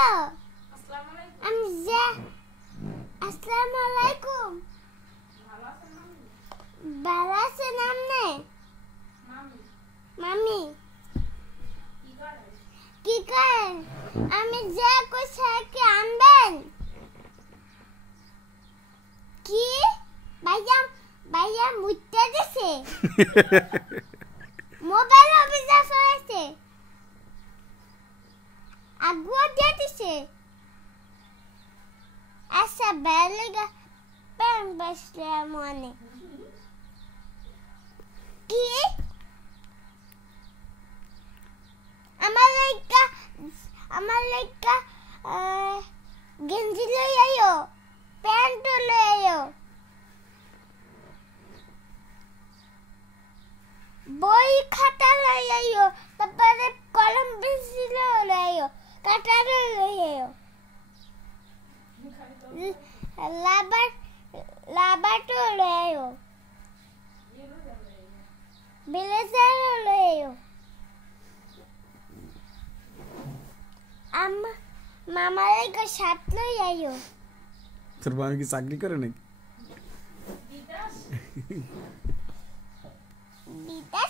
hello আমি যে আসসালামু আলাইকুম ভালো আছেন আপনি মামি কি করেন আমি যে কইছে কি আনবেন কি ভাইয়া মুইতে দিছে মোবাইল অফিসে ফেলেছে আগুয়া দিয়ে দিছে আচ্ছা বেলেগা প্যান বসলে মনে কি আমার লাইকা গেঞ্জি লই আইও প্যান্ট লই আইও বই খাতা লই আইও তারপরে কলম পেন্সিল লই আইও কাটার লই আইও লাবাটো লই আইও ব্লেজার লই আইও মামা লাইকা শার্ট লই আইও তোর বাবা কি চাকরি করে নাকি বিদেশ